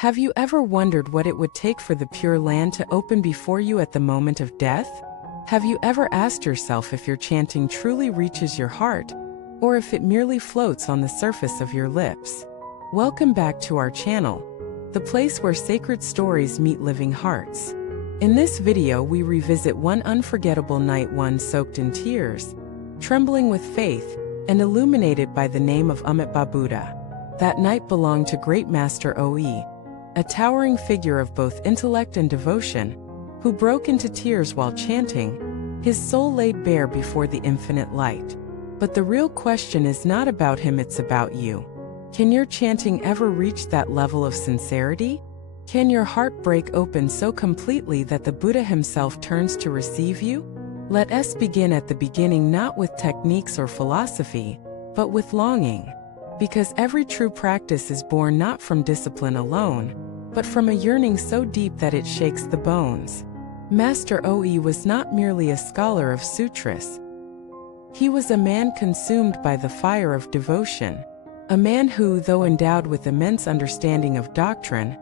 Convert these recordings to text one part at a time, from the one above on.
Have you ever wondered what it would take for the Pure Land to open before you at the moment of death? Have you ever asked yourself if your chanting truly reaches your heart, or if it merely floats on the surface of your lips? Welcome back to our channel, the place where sacred stories meet living hearts. In this video we revisit one unforgettable night, one soaked in tears, trembling with faith, and illuminated by the name of Amitabha Buddha. That night belonged to Great Master Oe, a towering figure of both intellect and devotion, who broke into tears while chanting, his soul laid bare before the infinite light. But the real question is not about him, it's about you. Can your chanting ever reach that level of sincerity? Can your heart break open so completely that the Buddha himself turns to receive you? Let us begin at the beginning, not with techniques or philosophy, but with longing. Because every true practice is born not from discipline alone, but from a yearning so deep that it shakes the bones. Master Oe was not merely a scholar of sutras. He was a man consumed by the fire of devotion. A man who, though endowed with immense understanding of doctrine,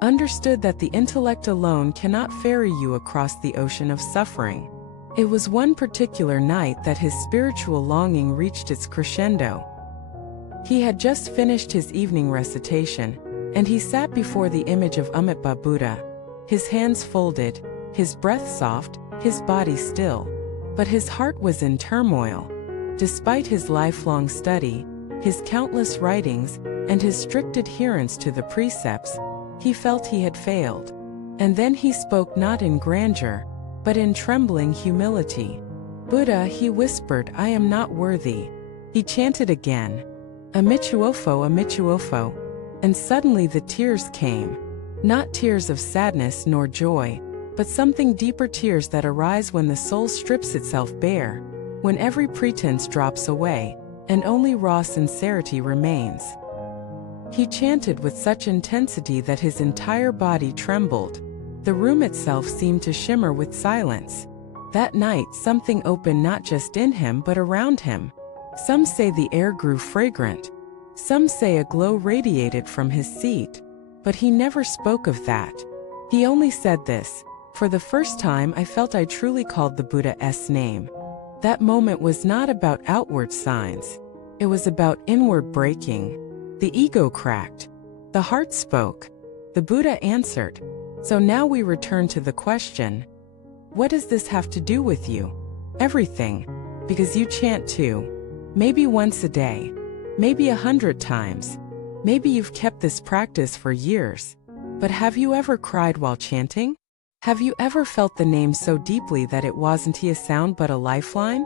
understood that the intellect alone cannot ferry you across the ocean of suffering. It was one particular night that his spiritual longing reached its crescendo. He had just finished his evening recitation, and he sat before the image of Amitabha Buddha, his hands folded, his breath soft, his body still. But his heart was in turmoil. Despite his lifelong study, his countless writings, and his strict adherence to the precepts, he felt he had failed. And then he spoke not in grandeur, but in trembling humility. "Buddha," he whispered, "I am not worthy." He chanted again, "Amichuofo, Amichuofo," and suddenly the tears came. Not tears of sadness nor joy, but something deeper, tears that arise when the soul strips itself bare, when every pretense drops away, and only raw sincerity remains. He chanted with such intensity that his entire body trembled. The room itself seemed to shimmer with silence. That night something opened not just in him but around him. Some say the air grew fragrant. Some say a glow radiated from his seat. But he never spoke of that. He only said this: "For the first time I felt I truly called the Buddha's name." That moment was not about outward signs. It was about inward breaking. The ego cracked. The heart spoke. The Buddha answered. So now we return to the question, what does this have to do with you? Everything. Because you chant too. Maybe once a day. Maybe 100 times. Maybe you've kept this practice for years. But have you ever cried while chanting? Have you ever felt the name so deeply that it wasn't a sound but a lifeline?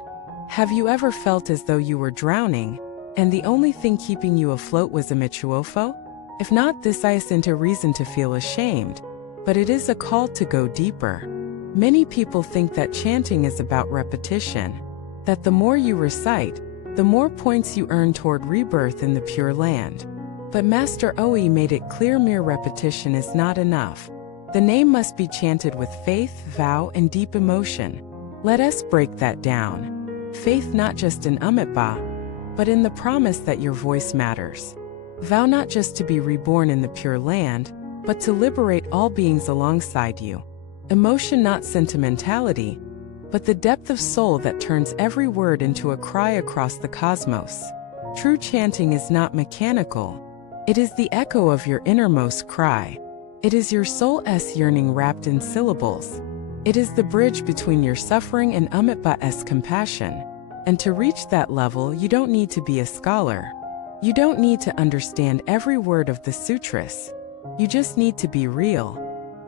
Have you ever felt as though you were drowning, and the only thing keeping you afloat was Amichuofo? If not, this isn't a reason to feel ashamed, but it is a call to go deeper. Many people think that chanting is about repetition, that the more you recite, the more points you earn toward rebirth in the Pure Land. But Master Oe made it clear mere repetition is not enough. The name must be chanted with faith, vow, and deep emotion. Let us break that down. Faith not just in Amitabha, but in the promise that your voice matters. Vow not just to be reborn in the Pure Land, but to liberate all beings alongside you. Emotion not sentimentality, but the depth of soul that turns every word into a cry across the cosmos. True chanting is not mechanical. It is the echo of your innermost cry. It is your soul's yearning wrapped in syllables. It is the bridge between your suffering and Amitabha's compassion. And to reach that level, you don't need to be a scholar. You don't need to understand every word of the sutras. You just need to be real.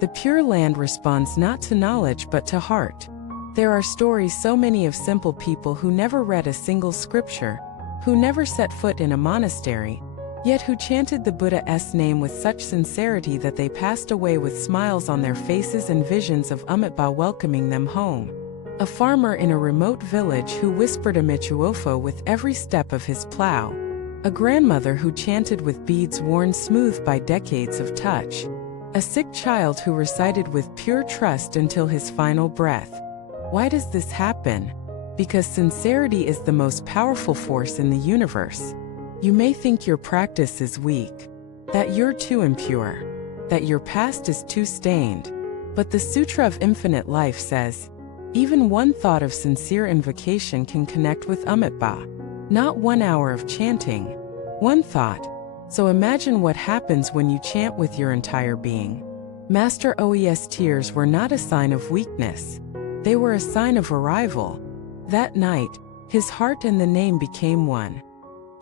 The Pure Land responds not to knowledge but to heart. There are stories, so many, of simple people who never read a single scripture, who never set foot in a monastery, yet who chanted the Buddha's name with such sincerity that they passed away with smiles on their faces and visions of Amitabha welcoming them home. A farmer in a remote village who whispered Amichuofo with every step of his plow. A grandmother who chanted with beads worn smooth by decades of touch. A sick child who recited with pure trust until his final breath. Why does this happen? Because sincerity is the most powerful force in the universe. You may think your practice is weak, that you're too impure, that your past is too stained. But the Sutra of Infinite Life says, even one thought of sincere invocation can connect with Amitabha. Not 1 hour of chanting, one thought. So imagine what happens when you chant with your entire being. Master Oe's tears were not a sign of weakness. They were a sign of arrival. That night, his heart and the name became one.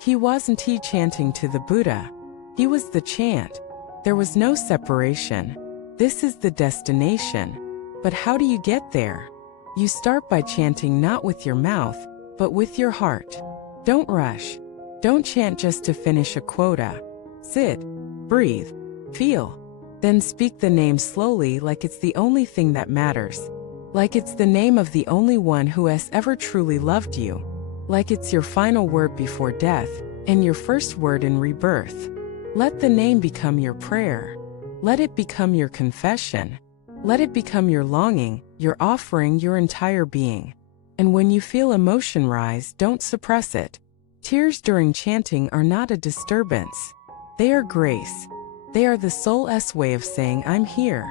He wasn't chanting to the Buddha. He was the chant. There was no separation. This is the destination. But how do you get there? You start by chanting not with your mouth, but with your heart. Don't rush. Don't chant just to finish a quota. Sit, breathe, feel. Then speak the name slowly like it's the only thing that matters. Like it's the name of the only one who has ever truly loved you. Like it's your final word before death, and your first word in rebirth. Let the name become your prayer. Let it become your confession. Let it become your longing, your offering, your entire being. And when you feel emotion rise, don't suppress it. Tears during chanting are not a disturbance. They are grace. They are the soul's way of saying, I'm here.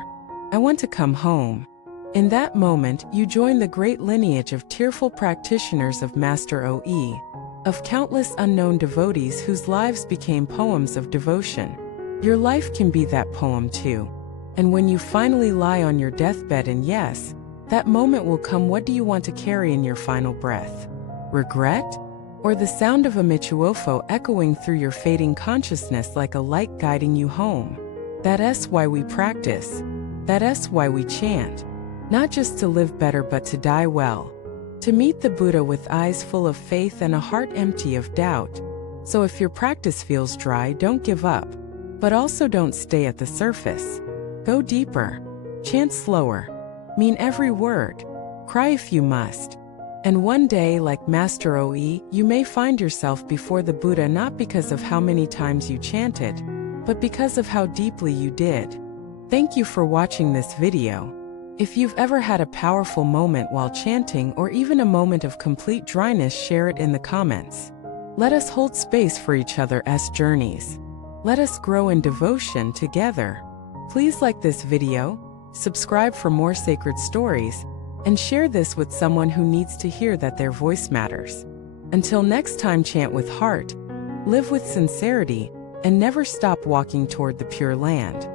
I want to come home. In that moment, you join the great lineage of tearful practitioners of Master OE, of countless unknown devotees whose lives became poems of devotion. Your life can be that poem too. And when you finally lie on your deathbed and yes, that moment will come, what do you want to carry in your final breath? Regret? Or the sound of a michuofo echoing through your fading consciousness like a light guiding you home? That's why we practice. That's why we chant. Not just to live better but to die well. To meet the Buddha with eyes full of faith and a heart empty of doubt. So if your practice feels dry, don't give up. But also don't stay at the surface. Go deeper. Chant slower. Mean every word. Cry if you must. And one day, like Master OE, you may find yourself before the Buddha not because of how many times you chanted, but because of how deeply you did. Thank you for watching this video. If you've ever had a powerful moment while chanting or even a moment of complete dryness, share it in the comments. Let us hold space for each other's journeys. Let us grow in devotion together. Please like this video, subscribe for more sacred stories, and share this with someone who needs to hear that their voice matters. Until next time, chant with heart, live with sincerity, and never stop walking toward the Pure Land.